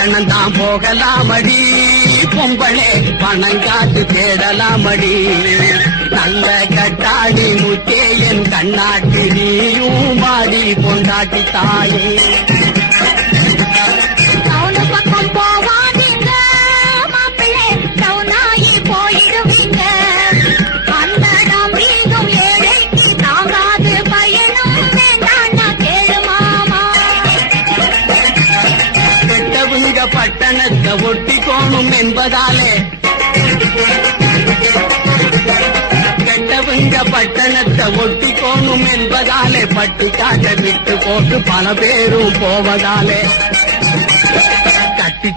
பட்டணம் தான் போகலாமடி, பொம்பளே பணம் காத்து தேடலாமடி. நல்ல கட்டாடி முத்தே என் கண்ணாட்டி, நீயும் மாடி கொண்டாட்டி தாயே. பக்கம் போவாதீங்க மாப்பிள்ளை, டவுனாயி போயிடுவீங்க. அந்த நம்பியும் ஏழைக்கு தாங்காது பயணம் வேண்டாண்ணா கேளு மாமா. கெட்டவங்க பட்டணத்தை ஒட்டிக்கோணும் என்பதாலே, கெட்டவங்க பட்டணத்தை ஒட்டிக்கோணும் என்பதாலே, பட்டி காட்ட விட்டு போட்டு பல பேரும் போவதாலே, கட்டி